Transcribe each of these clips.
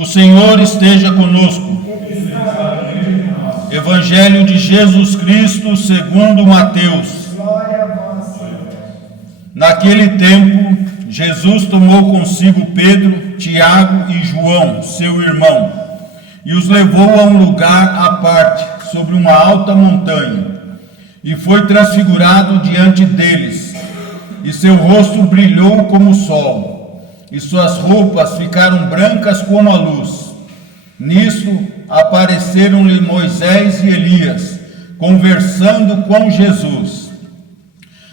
O Senhor esteja conosco. Evangelho de Jesus Cristo segundo Mateus. Glória a vós, Senhor. Naquele tempo, Jesus tomou consigo Pedro, Tiago e João, seu irmão, e os levou a um lugar à parte, sobre uma alta montanha, e foi transfigurado diante deles, e seu rosto brilhou como o sol, e suas roupas ficaram brancas como a luz. Nisso apareceram-lhe Moisés e Elias, conversando com Jesus.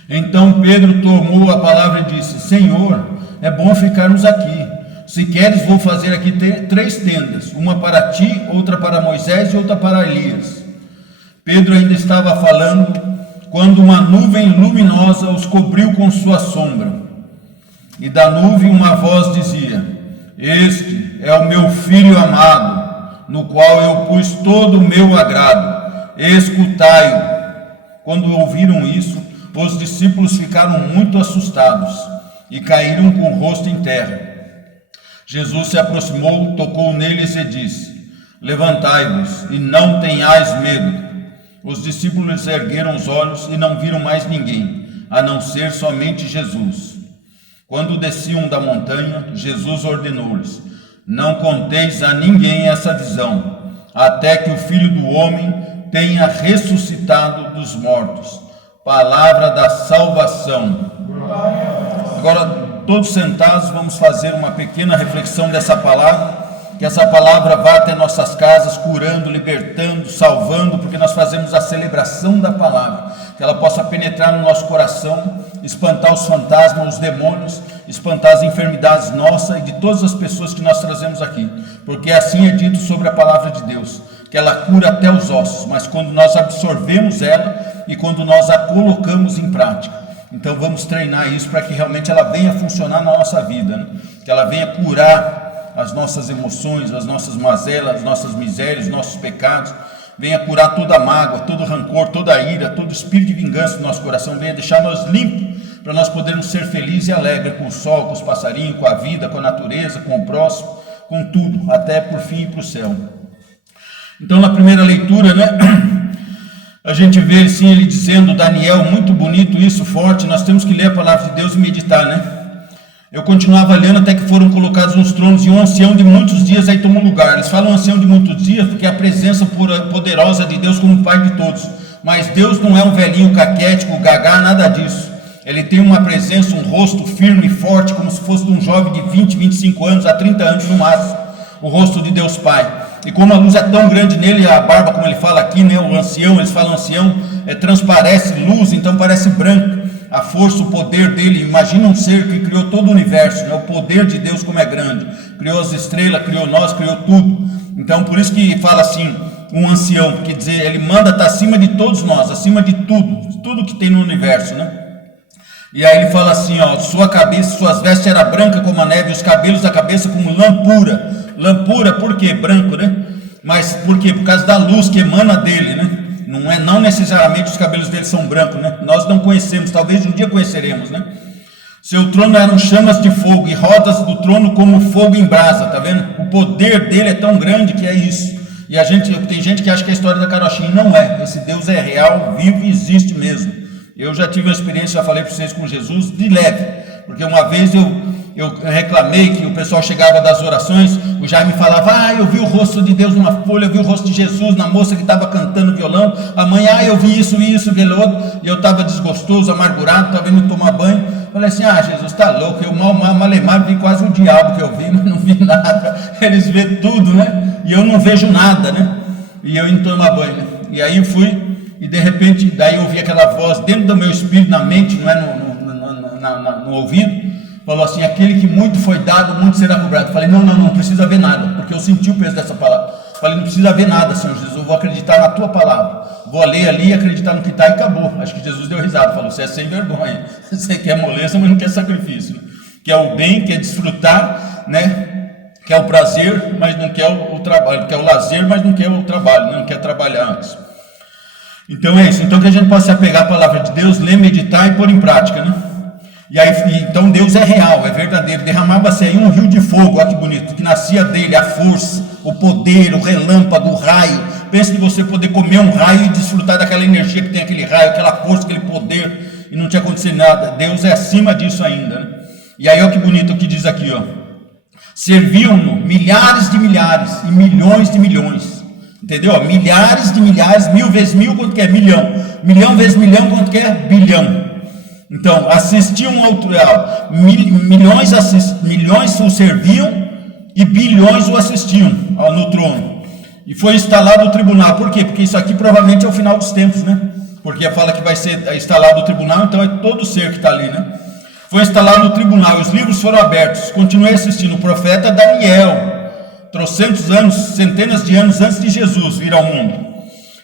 Então Pedro tomou a palavra e disse: Senhor, é bom ficarmos aqui. Se queres, vou fazer aqui 3 tendas, uma para ti, outra para Moisés e outra para Elias. Pedro ainda estava falando, quando uma nuvem luminosa os cobriu com sua sombra. E da nuvem uma voz dizia: Este é o meu filho amado, no qual eu pus todo o meu agrado. Escutai-o. Quando ouviram isso, os discípulos ficaram muito assustados e caíram com o rosto em terra. Jesus se aproximou, tocou neles e disse: Levantai-vos e não tenhais medo. Os discípulos ergueram os olhos e não viram mais ninguém, a não ser somente Jesus. Quando desciam da montanha, Jesus ordenou-lhes: Não conteis a ninguém essa visão, até que o Filho do Homem tenha ressuscitado dos mortos. Palavra da salvação. Agora, todos sentados, vamos fazer uma pequena reflexão dessa palavra, que essa palavra vá até nossas casas, curando, libertando, salvando, porque nós fazemos a celebração da palavra, que ela possa penetrar no nosso coração, espantar os fantasmas, os demônios, espantar as enfermidades nossas e de todas as pessoas que nós trazemos aqui, porque assim é dito sobre a palavra de Deus, que ela cura até os ossos, mas quando nós absorvemos ela e quando nós a colocamos em prática. Então vamos treinar isso para que realmente ela venha funcionar na nossa vida, né? Que ela venha curar as nossas emoções, as nossas mazelas, as nossas misérias, os nossos pecados, venha curar toda a mágoa, todo rancor, toda a ira, todo espírito de vingança do nosso coração, venha deixar nós limpos, para nós podermos ser felizes e alegres com o sol, com os passarinhos, com a vida, com a natureza, com o próximo, com tudo, até por fim ir para o céu. Então na primeira leitura, né, a gente vê assim ele dizendo, Daniel, muito bonito isso, forte, nós temos que ler a palavra de Deus e meditar, né? Eu continuava lendo até que foram colocados nos tronos e um ancião de muitos dias aí tomou lugar. Eles falam ancião de muitos dias porque é a presença poderosa de Deus como Pai de todos. Mas Deus não é um velhinho caquético, gagá, nada disso. Ele tem uma presença, um rosto firme e forte, como se fosse de um jovem de 20, 25 anos, a 30 anos no máximo. O rosto de Deus Pai. E como a luz é tão grande nele, a barba, como ele fala aqui, né, o ancião, eles falam ancião, transparece luz, então parece branco. A força, o poder dele, imagina um ser que criou todo o universo, né? O poder de Deus como é grande, criou as estrelas, criou nós, criou tudo. Então por isso que fala assim, um ancião, quer dizer, ele manda estar acima de todos nós, acima de tudo que tem no universo, né? E aí ele fala assim, ó, sua cabeça, suas vestes eram brancas como a neve, os cabelos da cabeça como lã pura. Lã pura, por quê? Branco, né? Mas por quê? Por causa da luz que emana dele, né? Não necessariamente os cabelos dele são brancos, né? Nós não conhecemos, talvez um dia conheceremos, né? Seu trono eram chamas de fogo e rodas do trono como fogo em brasa, tá vendo? O poder dele é tão grande que é isso. E tem gente que acha que é a história da carochinha, não é. Esse Deus é real, vivo e existe mesmo. Eu já tive uma experiência, já falei para vocês com Jesus, de leve, porque uma vez eu reclamei que o pessoal chegava das orações, o Jaime falava, eu vi o rosto de Deus numa folha, eu vi o rosto de Jesus na moça que estava cantando violão, amanhã eu vi isso, aquele outro, e eu estava desgostoso, amargurado, estava indo tomar banho, falei assim, Jesus está louco, eu malemar vi quase o diabo que eu vi, mas não vi nada, eles vê tudo, né, e eu não vejo nada, né, e eu indo tomar banho, né? E aí eu fui, e de repente, daí eu ouvi aquela voz dentro do meu espírito, na mente, não é no ouvido, falou assim, aquele que muito foi dado, muito será cobrado. Falei, não precisa ver nada, porque eu senti o peso dessa palavra. Falei, não precisa ver nada, Senhor Jesus, eu vou acreditar na tua palavra. Vou ler ali, acreditar no que está e acabou. Acho que Jesus deu risada, falou, você é sem vergonha, você quer moleza, mas não quer sacrifício. Quer o bem, quer desfrutar, né? Quer o prazer, mas não quer o trabalho. Quer o lazer, mas não quer o trabalho, não quer trabalhar antes. Então é isso, então que a gente possa se apegar à palavra de Deus, ler, meditar e pôr em prática, né? E aí, então Deus é real, é verdadeiro. Derramava-se aí um rio de fogo, olha que bonito, que nascia dele a força, o poder, o relâmpago, o raio. Pense que você poder comer um raio e desfrutar daquela energia que tem aquele raio, aquela força, aquele poder, e não tinha acontecido nada. Deus é acima disso ainda, né? E aí olha que bonito o que diz aqui, ó. Serviam-no milhares de milhares e milhões de milhões. Entendeu? Milhares de milhares, 1000 vezes 1000, quanto que é? Milhão. Milhão vezes milhão, quanto que é? Bilhão. Então, assistiam ao milhões o serviam e bilhões o assistiam no trono. E foi instalado o tribunal. Por quê? Porque isso aqui provavelmente é o final dos tempos, né? Porque fala que vai ser instalado o tribunal, então é todo ser que está ali, né? Foi instalado o tribunal, os livros foram abertos. Continuei assistindo o profeta Daniel, trocentos anos, centenas de anos antes de Jesus vir ao mundo.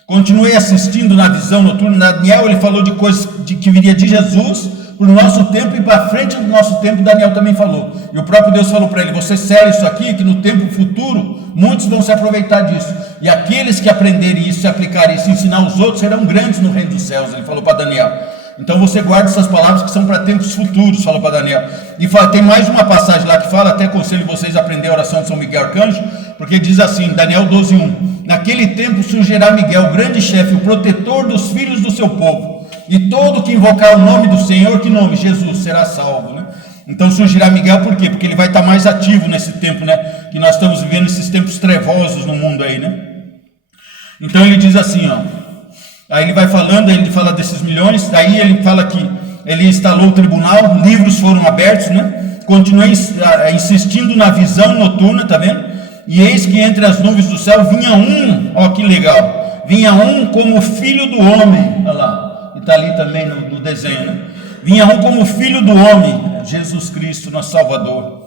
Continuei assistindo na visão noturna. Daniel, ele falou de coisas que viria de Jesus para o nosso tempo, e para frente do nosso tempo Daniel também falou. E o próprio Deus falou para ele: você sela isso aqui, que no tempo futuro muitos vão se aproveitar disso, e aqueles que aprenderem isso, se aplicarem isso, ensinar os outros, serão grandes no reino dos céus. Ele falou para Daniel. Então você guarda essas palavras que são para tempos futuros, falou para Daniel. E tem mais uma passagem lá que fala, até aconselho vocês a aprender a oração de São Miguel Arcanjo, porque diz assim, Daniel 12:1: naquele tempo surgirá Miguel, o grande chefe, o protetor dos filhos do seu povo, e todo que invocar o nome do Senhor, que nome? Jesus, será salvo, né? Então surgirá Miguel, por quê? Porque ele vai estar mais ativo nesse tempo, né? Que nós estamos vivendo esses tempos trevosos no mundo aí, né? Então ele diz assim, ó. Aí ele vai falando, ele fala desses milhões, aí ele fala que ele instalou o tribunal, livros foram abertos, né? Continuei insistindo na visão noturna, tá vendo? E eis que entre as nuvens do céu vinha um, ó que legal, vinha um como filho do homem, olha lá, e está ali também no desenho, né? Vinha um como filho do homem, Jesus Cristo, nosso Salvador.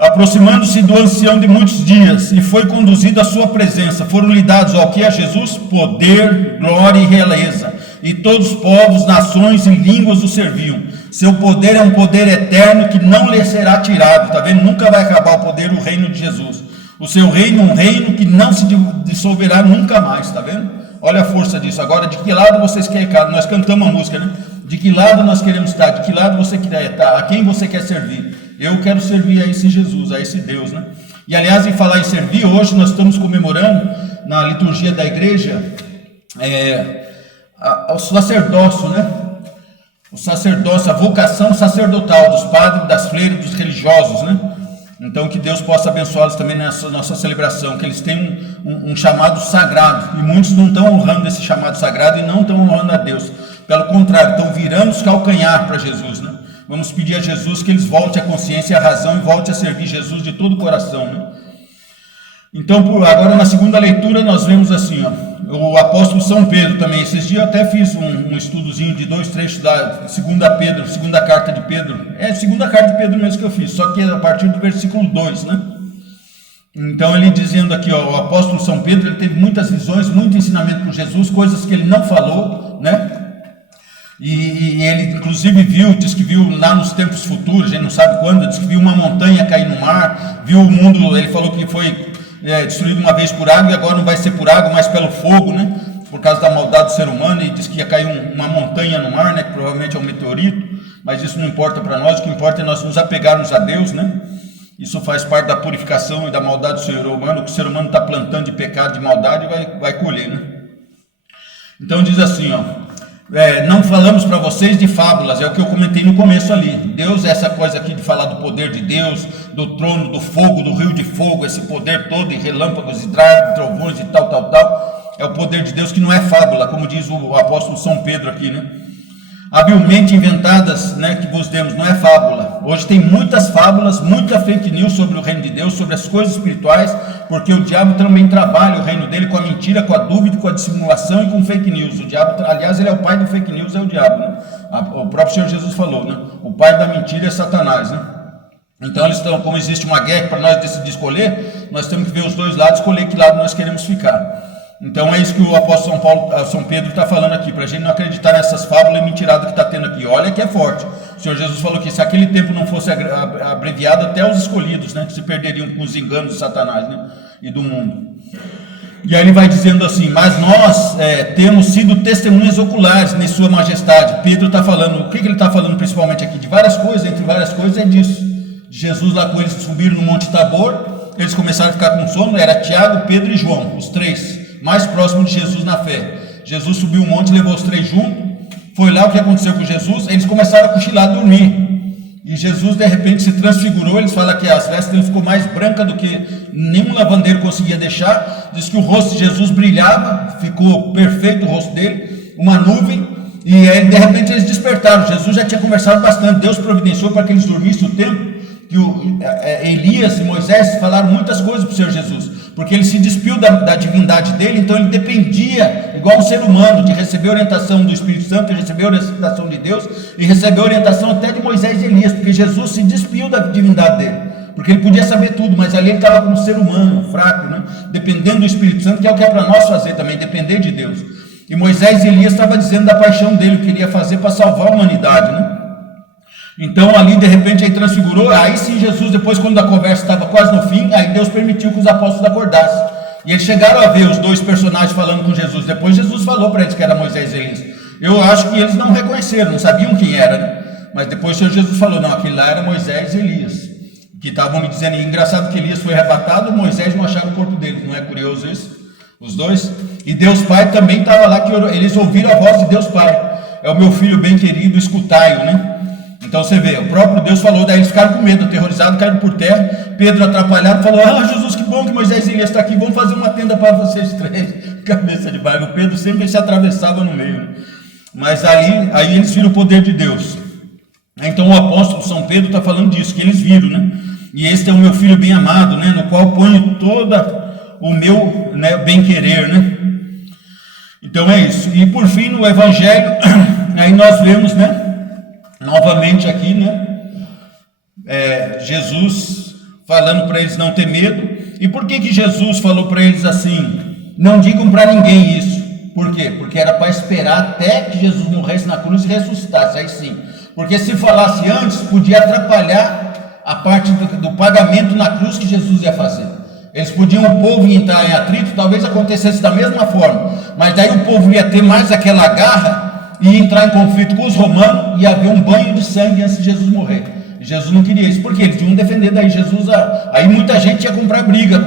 Aproximando-se do ancião de muitos dias, e foi conduzido à sua presença. Foram-lhe dados ao que a Jesus poder, glória e realeza, e todos os povos, nações e línguas o serviam. Seu poder é um poder eterno que não lhe será tirado, está vendo? Nunca vai acabar o poder, o reino de Jesus. O seu reino, um reino que não se dissolverá nunca mais, está vendo? Olha a força disso. Agora, de que lado vocês querem estar? Nós cantamos a música, né? De que lado nós queremos estar? De que lado você quer estar? A quem você quer servir? Eu quero servir a esse Jesus, a esse Deus, né? E aliás, em falar em servir, hoje nós estamos comemorando na liturgia da igreja o sacerdócio, né? O sacerdócio, a vocação sacerdotal dos padres, das freiras, dos religiosos, né? Então que Deus possa abençoá-los também nessa nossa celebração, que eles têm um chamado sagrado, e muitos não estão honrando esse chamado sagrado e não estão honrando a Deus. Pelo contrário, estão virando os calcanhar para Jesus, né? Vamos pedir a Jesus que eles voltem à consciência e à razão e voltem a servir Jesus de todo o coração, né? Então, agora na segunda leitura nós vemos assim, ó, o apóstolo São Pedro também. Esses dias eu até fiz um estudozinho de 2 trechos da segunda carta de Pedro. É a segunda carta de Pedro mesmo que eu fiz, só que a partir do versículo 2, né? Então ele dizendo aqui, ó, o apóstolo São Pedro, ele teve muitas visões, muito ensinamento por Jesus, coisas que ele não falou, né? E ele inclusive diz que viu lá nos tempos futuros, a gente não sabe quando, diz que viu uma montanha cair no mar, viu o mundo, ele falou que foi destruído uma vez por água, e agora não vai ser por água, mas pelo fogo, né? Por causa da maldade do ser humano, e diz que ia cair uma montanha no mar, né? Que provavelmente é um meteorito, mas isso não importa para nós, o que importa é nós nos apegarmos a Deus, né? Isso faz parte da purificação e da maldade do ser humano. O que o ser humano está plantando de pecado, de maldade, vai colher, né? Então diz assim, ó. Não falamos para vocês de fábulas, é o que eu comentei no começo ali. Deus, essa coisa aqui de falar do poder de Deus, do trono, do fogo, do rio de fogo, esse poder todo, e relâmpagos, e trovões e tal, é o poder de Deus que não é fábula, como diz o apóstolo São Pedro aqui, né? Habilmente inventadas, né, que vos demos, não é fábula. Hoje tem muitas fábulas, muita fake news sobre o reino de Deus, sobre as coisas espirituais, porque o diabo também trabalha o reino dele com a mentira, com a dúvida, com a dissimulação e com fake news. O diabo, aliás, ele é o pai do fake news, é o diabo, né? O próprio Senhor Jesus falou, né? O pai da mentira é Satanás, né? Então eles estão, como existe uma guerra para nós decidir escolher, nós temos que ver os dois lados, escolher que lado nós queremos ficar. Então é isso que o apóstolo São Pedro está falando aqui, para a gente não acreditar nessas fábulas e mentiradas que está tendo aqui. Olha que é forte. O Senhor Jesus falou que se aquele tempo não fosse abreviado, até os escolhidos, né, que se perderiam com os enganos de Satanás, né, e do mundo. E aí ele vai dizendo assim: mas nós temos sido testemunhas oculares de sua majestade. Pedro está falando, o que ele está falando principalmente aqui? De várias coisas, entre várias coisas é disso. Jesus lá com eles subiram no Monte Tabor, eles começaram a ficar com sono, era Tiago, Pedro e João, os três, mais próximos de Jesus na fé. Jesus subiu um monte, levou os três juntos, foi lá o que aconteceu com Jesus, eles começaram a cochilar, a dormir. E Jesus de repente se transfigurou, eles falam que as vestes dele ficou mais branca do que nenhum lavandeiro conseguia deixar. Diz que o rosto de Jesus brilhava, ficou perfeito o rosto dele, uma nuvem, e aí de repente eles despertaram. Jesus já tinha conversado bastante, Deus providenciou para que eles dormissem o tempo, que Elias e Moisés falaram muitas coisas para o Senhor Jesus, porque ele se despiu da divindade dele, então ele dependia, igual um ser humano, de receber orientação do Espírito Santo, de receber orientação de Deus, e receber orientação até de Moisés e Elias, porque Jesus se despiu da divindade dele, porque ele podia saber tudo, mas ali ele estava como um ser humano, fraco, né? Dependendo do Espírito Santo, que é o que é para nós fazer também, depender de Deus. E Moisés e Elias estavam dizendo da paixão dele, o que ele ia fazer para salvar a humanidade, né? Então ali de repente aí transfigurou, aí sim Jesus, depois quando a conversa estava quase no fim, aí Deus permitiu que os apóstolos acordassem, e eles chegaram a ver os dois personagens falando com Jesus. Depois Jesus falou para eles que era Moisés e Elias. Eu acho que eles não reconheceram, não sabiam quem era, né? Mas depois o Senhor Jesus falou, não, aquele lá era Moisés e Elias, que estavam me dizendo. E engraçado que Elias foi arrebatado, Moisés não achava o corpo deles, não é curioso isso? Os dois. E Deus Pai também estava lá, que eles ouviram a voz de Deus Pai, é o meu filho bem querido, escutai-o, né? Então você vê, o próprio Deus falou, daí eles ficaram com medo, aterrorizados, caíram por terra. Pedro, atrapalhado, falou, Jesus, que bom que Moisés e Elias estão aqui, vamos fazer uma tenda para vocês três. Cabeça de barco. O Pedro sempre se atravessava no meio, né? Mas aí eles viram o poder de Deus. Então o apóstolo São Pedro está falando disso, que eles viram, né? E este é o meu filho bem amado, né? No qual ponho toda o meu, né, bem querer, né? Então é isso. E por fim, no Evangelho, aí nós vemos, né, novamente aqui, né, Jesus falando para eles não ter medo. E por que Jesus falou para eles assim? Não digam para ninguém isso. Por quê? Porque era para esperar até que Jesus morresse na cruz e ressuscitasse, aí sim. Porque se falasse antes, podia atrapalhar a parte do pagamento na cruz que Jesus ia fazer. Eles podiam, o povo ia entrar em atrito, talvez acontecesse da mesma forma, mas daí o povo ia ter mais aquela garra e ia entrar em conflito com os romanos e ia haver um banho de sangue antes de Jesus morrer. E Jesus não queria isso, porque eles iam defender daí Jesus, aí muita gente ia comprar briga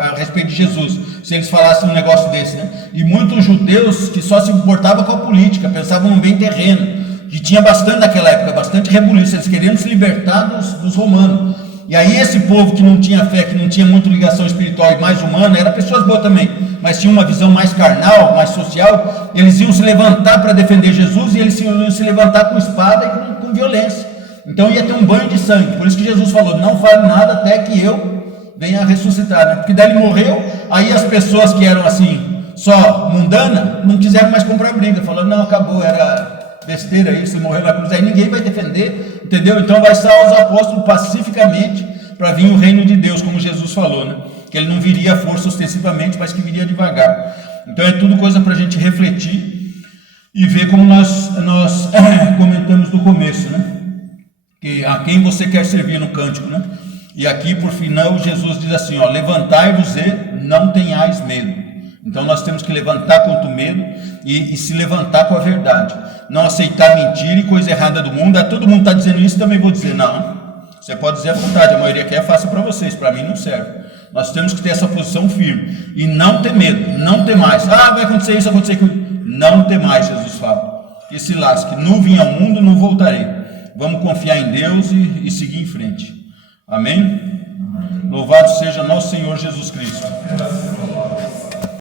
a respeito de Jesus, se eles falassem um negócio desse, né? E muitos judeus que só se importavam com a política, pensavam no bem terreno, que tinha bastante naquela época, bastante rebuliço, eles queriam se libertar dos romanos. E aí esse povo que não tinha fé, que não tinha muita ligação espiritual e mais humana, eram pessoas boas também, mas tinham uma visão mais carnal, mais social, eles iam se levantar para defender Jesus, e eles iam se levantar com espada e com violência. Então ia ter um banho de sangue. Por isso que Jesus falou, não fale nada até que eu venha a ressuscitar, né? Porque daí ele morreu, aí as pessoas que eram assim, só mundana, não quiseram mais comprar briga, falando, não, acabou, era besteira isso, ele morreu na cruz, aí ninguém vai defender, entendeu? Então vai sair os apóstolos pacificamente para vir o reino de Deus, como Jesus falou, né? Que ele não viria à força ostensivamente, mas que viria devagar. Então é tudo coisa para a gente refletir e ver, como nós comentamos no começo, né? Que a quem você quer servir no cântico, né? E aqui por final Jesus diz assim, ó, levantai-vos e não tenhais medo. Então nós temos que levantar contra o medo e se levantar com a verdade, não aceitar mentira e coisa errada do mundo. Todo mundo está dizendo isso, também vou dizer, não, você pode dizer à vontade, a maioria quer, faça para vocês, para mim não serve. Nós temos que ter essa posição firme e não ter medo, não ter mais, vai acontecer isso, acontecer aquilo, não ter mais. Jesus fala, que se lasque, não vim ao mundo, não voltarei. Vamos confiar em Deus e seguir em frente. Amém? Louvado seja nosso Senhor Jesus Cristo.